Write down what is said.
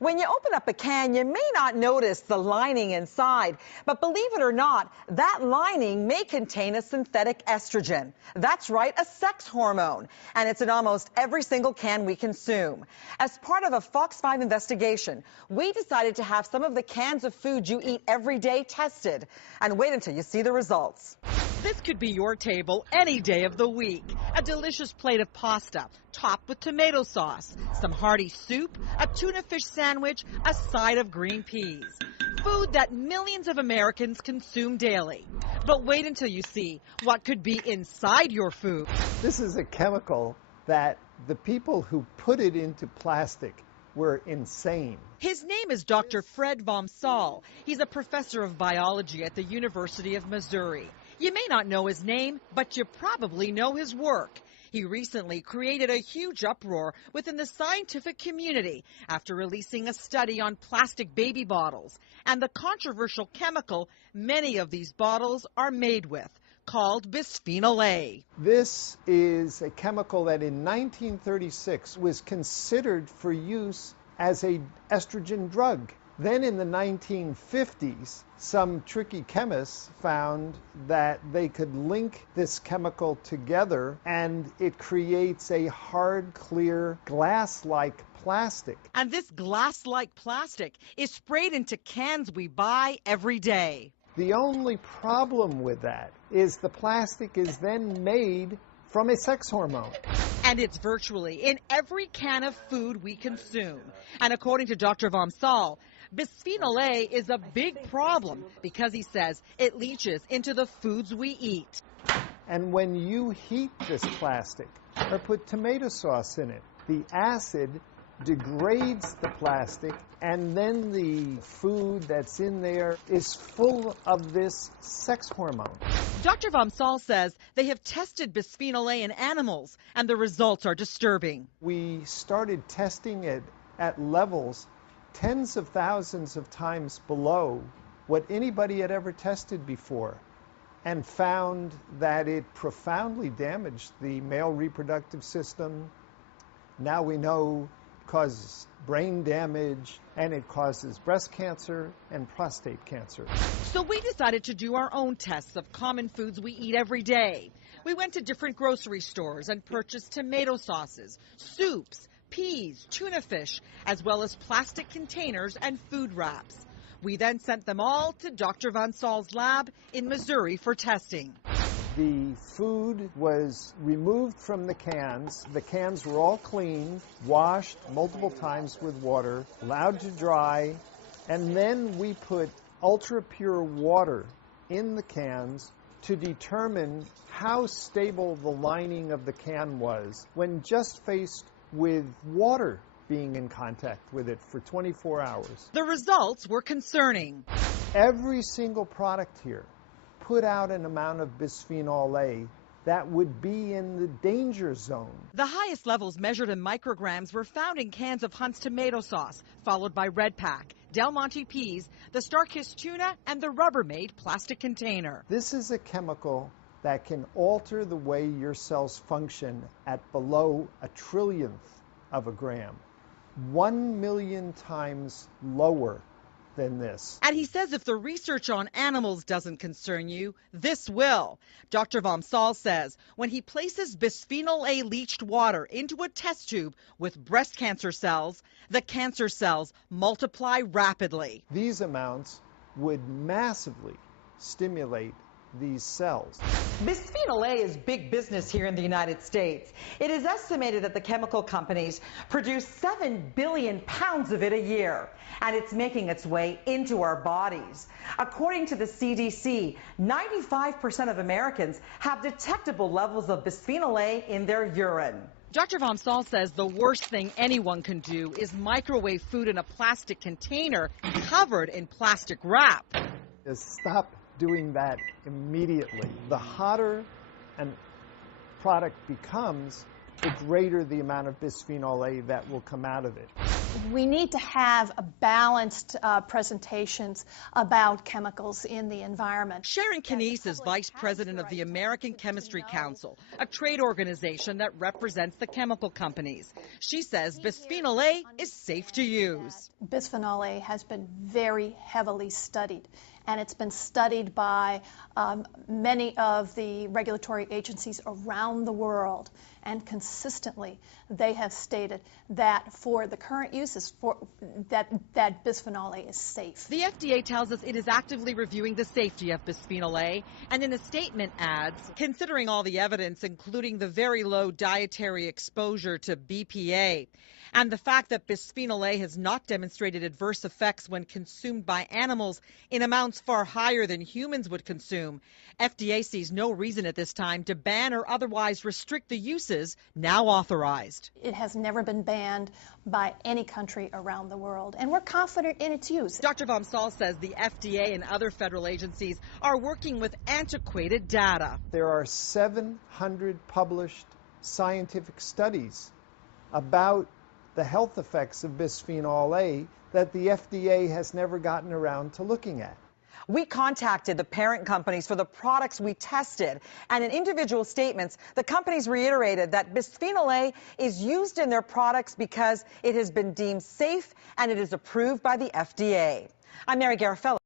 When you open up a can, you may not notice the lining inside, but believe it or not, that lining may contain a synthetic estrogen. That's right, a sex hormone, and it's in almost every single can we consume. As part of a Fox 5 investigation, we decided to have some of the cans of food you eat every day tested, and wait until you see the results. This could be your table any day of the week. A delicious plate of pasta, topped with tomato sauce, some hearty soup, a tuna fish sandwich, a side of green peas. Food that millions of Americans consume daily. But wait until you see what could be inside your food. This is a chemical that the people who put it into plastic were insane. His name is Dr. Fred Vom Saal. He's a professor of biology at the University of Missouri. You may not know his name, but you probably know his work. He recently created a huge uproar within the scientific community after releasing a study on plastic baby bottles and the controversial chemical many of these bottles are made with, called bisphenol A. This is a chemical that in 1936 was considered for use as an estrogen drug. Then in the 1950s, some tricky chemists found that they could link this chemical together and it creates a hard, clear, glass-like plastic. And this glass-like plastic is sprayed into cans we buy every day. The only problem with that is the plastic is then made from a sex hormone. And it's virtually in every can of food we consume. And according to Dr. Vom Saal, bisphenol A is a big problem because he says it leaches into the foods we eat. And when you heat this plastic or put tomato sauce in it, the acid degrades the plastic, and then the food that's in there is full of this sex hormone. Dr. Vom Saal says they have tested bisphenol A in animals, and the results are disturbing. We started testing it at levels tens of thousands of times below what anybody had ever tested before, and found that it profoundly damaged the male reproductive system. Now we know causes brain damage, and it causes breast cancer and prostate cancer. So we decided to do our own tests of common foods we eat every day. We went to different grocery stores and purchased tomato sauces, soups, peas, tuna fish, as well as plastic containers and food wraps. We then sent them all to Dr. Vom Saal's lab in Missouri for testing. The food was removed from the cans. The cans were all cleaned, washed multiple times with water, allowed to dry, and then we put ultra-pure water in the cans to determine how stable the lining of the can was when just faced with water being in contact with it for 24 hours. The results were concerning. Every single product here put out an amount of bisphenol A that would be in the danger zone. The highest levels measured in micrograms were found in cans of Hunt's tomato sauce, followed by Red Pack, Del Monte peas, the Star-Kissed tuna, and the Rubbermaid plastic container. This is a chemical that can alter the way your cells function at below a trillionth of a gram, 1 million times lower than this. And he says if the research on animals doesn't concern you, this will. Dr. Vom Saal says when he places bisphenol A leached water into a test tube with breast cancer cells, the cancer cells multiply rapidly. These amounts would massively stimulate these cells. Bisphenol A is big business here in the United States. It is estimated that the chemical companies produce 7 billion pounds of it a year, and it's making its way into our bodies. According to the CDC, 95% of Americans have detectable levels of bisphenol A in their urine. Dr. Vom Saal says the worst thing anyone can do is microwave food in a plastic container covered in plastic wrap. Just stop doing that immediately. The hotter a product becomes, the greater the amount of bisphenol A that will come out of it. We need to have a balanced presentations about chemicals in the environment. Sharon Knies is vice president of the American Chemistry Council, a trade organization that represents the chemical companies. She says bisphenol A is safe to use. Bisphenol A has been very heavily studied, and it's been studied by many of the regulatory agencies around the world. And consistently, they have stated that for the current uses, that bisphenol A is safe. The FDA tells us it is actively reviewing the safety of bisphenol A, and in a statement adds, considering all the evidence, including the very low dietary exposure to BPA, and the fact that bisphenol A has not demonstrated adverse effects when consumed by animals in amounts far higher than humans would consume, FDA sees no reason at this time to ban or otherwise restrict the uses now authorized. It has never been banned by any country around the world, and we're confident in its use. Dr. Vom Saal says the FDA and other federal agencies are working with antiquated data. There are 700 published scientific studies about the health effects of bisphenol A that the FDA has never gotten around to looking at. We contacted the parent companies for the products we tested, and in individual statements, the companies reiterated that bisphenol A is used in their products because it has been deemed safe and it is approved by the FDA. I'm Mary Garafello.